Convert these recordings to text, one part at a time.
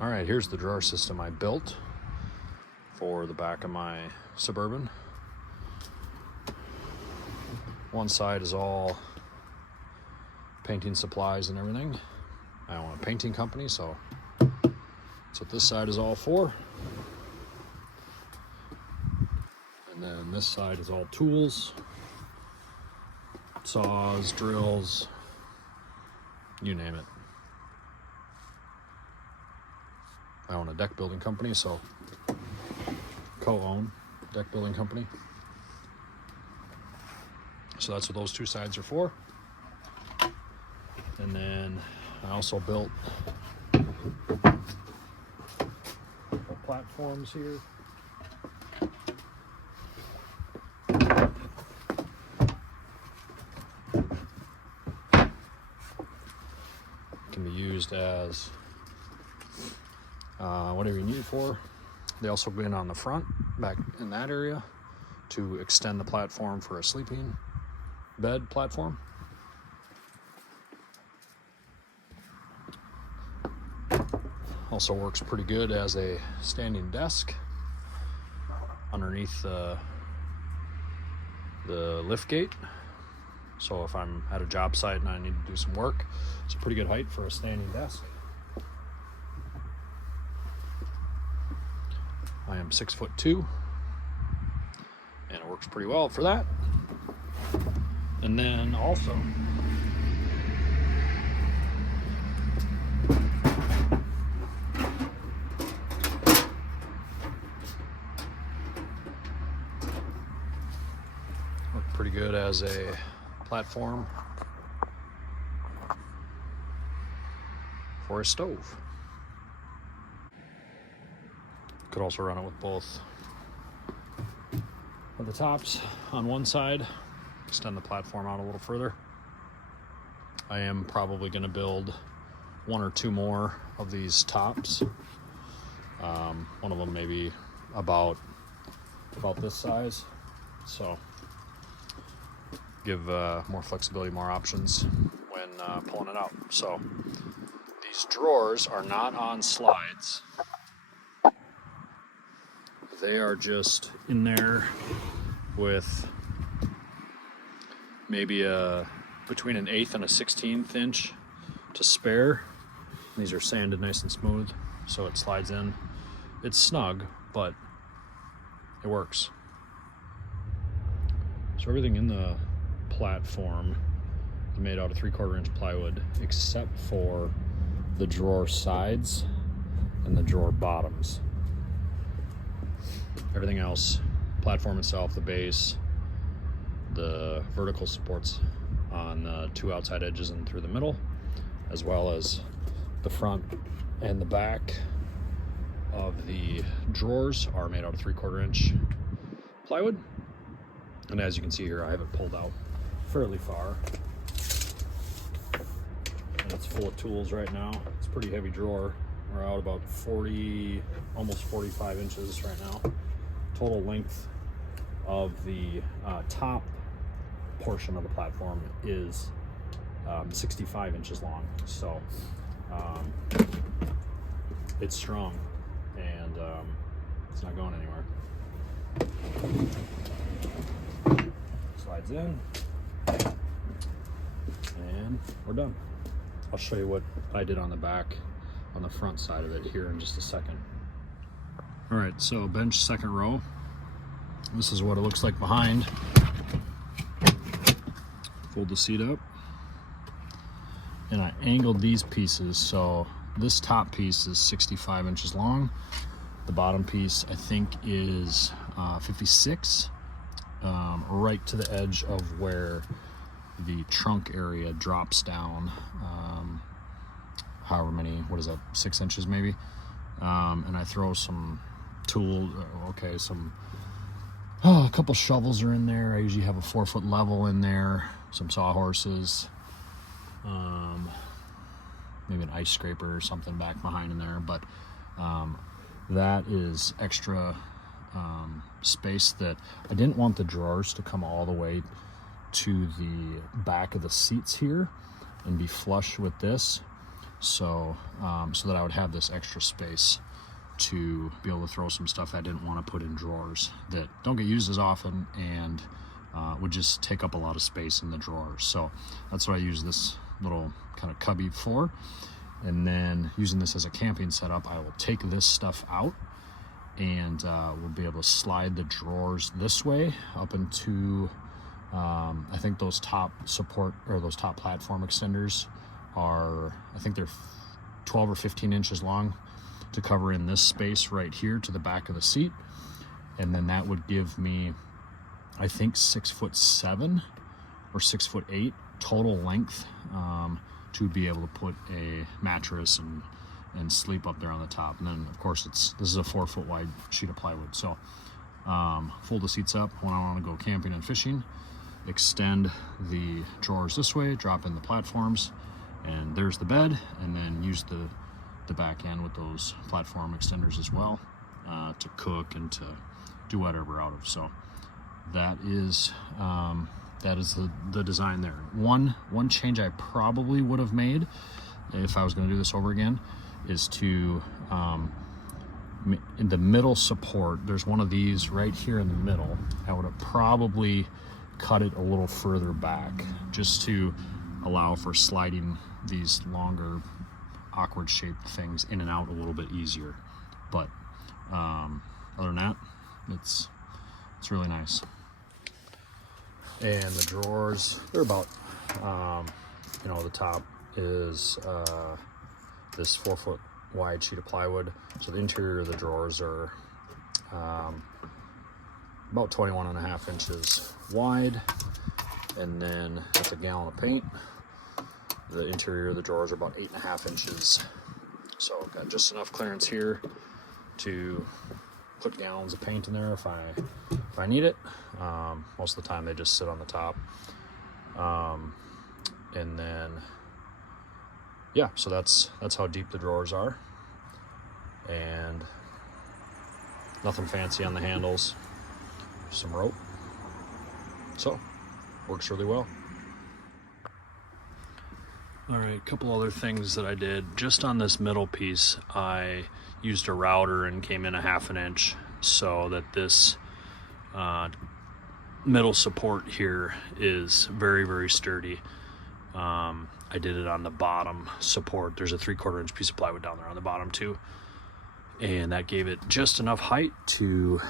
All right, here's the drawer system I built for the back of my Suburban. One side is all painting supplies and everything. I own a painting company, so that's what this side is all for. And then this side is all tools, saws, drills, you name it. I own a deck building company, so co-own deck building company. So that's what those two sides are for. And then I also built platforms here. Can be used as whatever you need it for. They also go in on the front, back in that area, to extend the platform for a sleeping bed platform. Also works pretty good as a standing desk underneath the lift gate. So if I'm at a job site and I need to do some work, it's a pretty good height for a standing desk. I am 6'2", and it works pretty well for that. And then also, works pretty good as a platform for a stove. Could also run it with both of the tops on one side, extend the platform out a little further. I am probably going to build one or two more of these tops. One of them maybe about this size, so give more flexibility, more options when pulling it out. So these drawers are not on slides. They are just in there with maybe between an 1/8 and a 1/16 inch to spare. These are sanded nice and smooth, so it slides in. It's snug, but it works. So everything in the platform is made out of 3/4 inch plywood, except for the drawer sides and the drawer bottoms. Everything else, platform itself, the base, the vertical supports on the two outside edges and through the middle, as well as the front and the back of the drawers are made out of 3/4 inch plywood. And as you can see here, I have it pulled out fairly far, and it's full of tools right now. It's a pretty heavy drawer. We're out about 40, almost 45 inches right now. Total length of the top portion of the platform is 65 inches long. So it's strong, and it's not going anywhere. Slides in, and we're done. I'll show you what I did on the back, on the front side of it here in just a second. All right, so bench second row. This is what it looks like behind. Fold the seat up. And I angled these pieces, so this top piece is 65 inches long. The bottom piece, I think, is 56, right to the edge of where the trunk area drops down, however many, what is that, 6 inches maybe? And I throw some tools, a couple shovels are in there. I usually have a 4-foot level in there, some sawhorses, maybe an ice scraper or something back behind in there, but that is extra space that I didn't want the drawers to come all the way to the back of the seats here and be flush with this. so so that I would have this extra space to be able to throw some stuff I didn't want to put in drawers that don't get used as often and would just take up a lot of space in the drawers. So that's what I use this little kind of cubby for. And then using this as a camping setup, I will take this stuff out and we'll be able to slide the drawers this way up into I think those top support or those top platform extenders are, I think they're 12 or 15 inches long to cover in this space right here to the back of the seat. And then that would give me, I think, 6'7" or 6'8" total length to be able to put a mattress and sleep up there on the top. And then of course this is a 4-foot wide sheet of plywood. So fold the seats up when I want to go camping and fishing, extend the drawers this way, drop in the platforms, and there's the bed, and then use the back end with those platform extenders as well to cook and to do whatever out of. So that is the design there. One change I probably would have made if I was going to do this over again is to in the middle support, there's one of these right here in the middle. I would have probably cut it a little further back just to allow for sliding these longer awkward shaped things in and out a little bit easier. But other than that, it's really nice. And the drawers, they're about you know, the top is this 4-foot wide sheet of plywood, so the interior of the drawers are about 21.5 inches wide, and then that's a gallon of paint. The interior of the drawers are about 8.5 inches. So I've got just enough clearance here to put gallons of paint in there if I need it. Most of the time they just sit on the top. And then, yeah, so that's how deep the drawers are. And nothing fancy on the handles, some rope. So, works really well. All right, a couple other things that I did. Just on this middle piece, I used a router and came in 1/2 inch so that this middle support here is very, very sturdy. I did it on the bottom support. There's a 3/4 inch piece of plywood down there on the bottom too. And that gave it just enough height to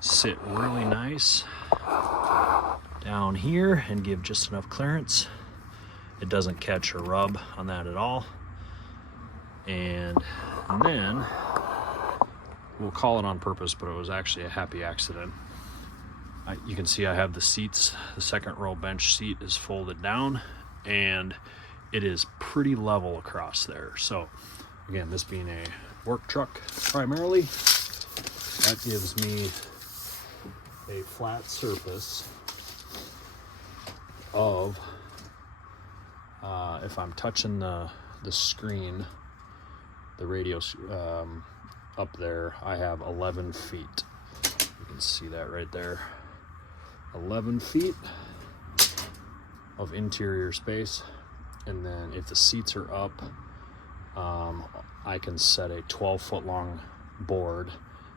sit really nice down here and give just enough clearance. It doesn't catch or rub on that at all. And then, we'll call it on purpose, but it was actually a happy accident. You can see I have the seats, the second row bench seat is folded down, and it is pretty level across there. So again, this being a work truck primarily, that gives me a flat surface of if I'm touching the screen, the radio up there, I have 11 feet. You can see that right there. 11 feet of interior space. And then if the seats are up, I can set a 12-foot long board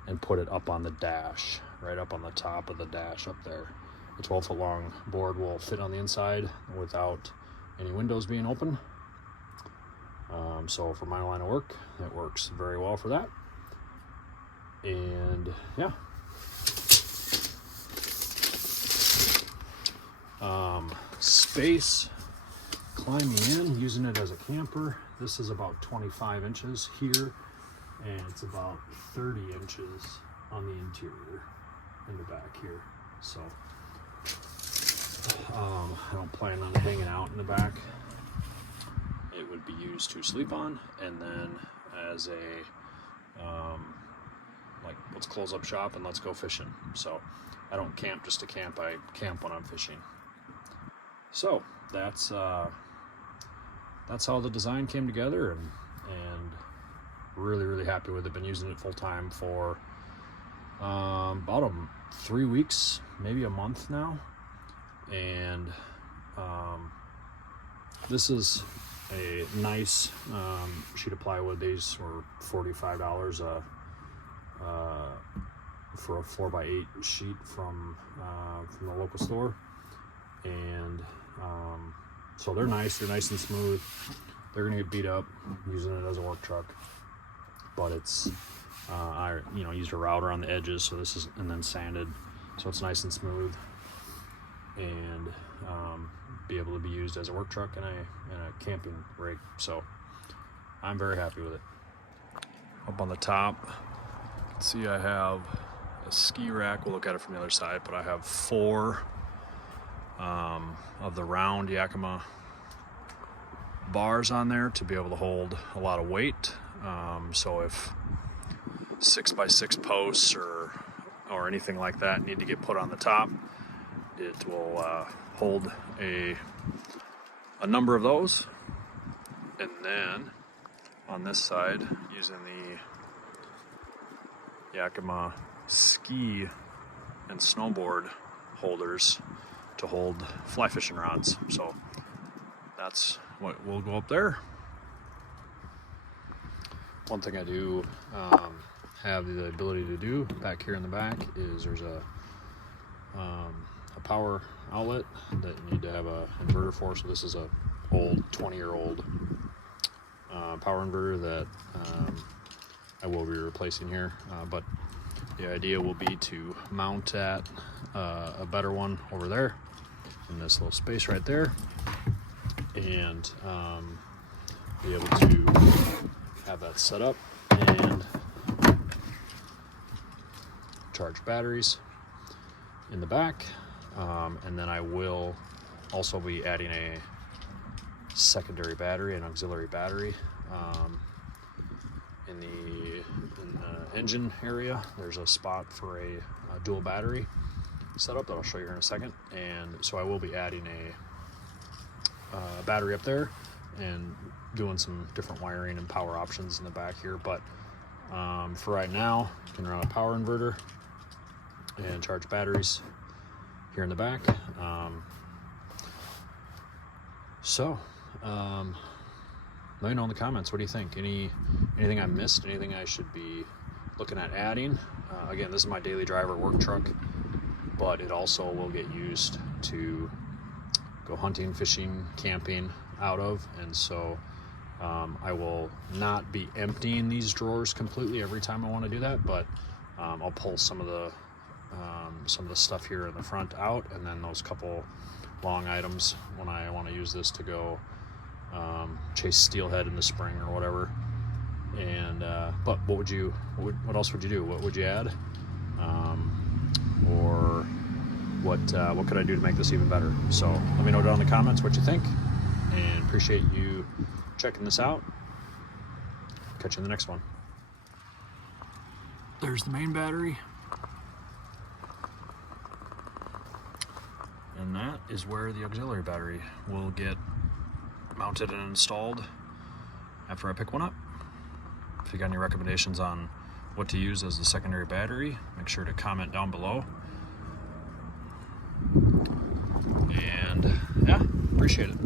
and put it up on the dash, right up on the top of the dash up there. The 12-foot long board will fit on the inside without any windows being open. So for my line of work, it works very well for that. And yeah. Space, climbing in, using it as a camper. This is about 25 inches here, and it's about 30 inches on the interior in the back here. So I don't plan on hanging out in the back. It would be used to sleep on, and then as a like, let's close up shop and let's go fishing. So I don't camp just to camp, I camp when I'm fishing. So that's how the design came together, and really happy with it. Been using it full time for about 3 weeks, maybe a month now. And this is a nice sheet of plywood. These were $45 for a 4x8 sheet from the local store, and so they're nice. They're nice and smooth. They're gonna get beat up using it as a work truck, but it's I used a router on the edges, so this is, and then sanded, so it's nice and smooth, and be able to be used as a work truck and a camping rig. So I'm very happy with it. Up on the top, you can see I have a ski rack. We'll look at it from the other side, but I have 4 of the round Yakima bars on there to be able to hold a lot of weight. So if 6x6 posts or anything like that need to get put on the top, it will hold a number of those. And then on this side, using the Yakima ski and snowboard holders to hold fly fishing rods. So that's what will go up there. One thing I do have the ability to do back here in the back is there's a power outlet that you need to have a inverter for. So this is a old 20-year-old power inverter that I will be replacing here, but the idea will be to mount at a better one over there in this little space right there, and be able to have that set up and charge batteries in the back, and then I will also be adding a secondary battery, an auxiliary battery, in the engine area. There's a spot for a dual battery setup that I'll show you here in a second, and so I will be adding a battery up there and doing some different wiring and power options in the back here. But for right now, you can run a power inverter and charge batteries here in the back. Let me know in the comments, what do you think? Anything I missed? Anything I should be looking at adding? Again, this is my daily driver work truck, but it also will get used to go hunting, fishing, camping out of, and so I will not be emptying these drawers completely every time I want to do that, but I'll pull some of the stuff here in the front out, and then those couple long items when I want to use this to go chase steelhead in the spring or whatever. And but what else would you do? What would you add? Or what could I do to make this even better? So let me know down in the comments what you think, and appreciate you checking this out. Catch you in the next one. There's the main battery, and that is where the auxiliary battery will get mounted and installed after I pick one up. If you got any recommendations on what to use as the secondary battery, make sure to comment down below. And yeah, appreciate it.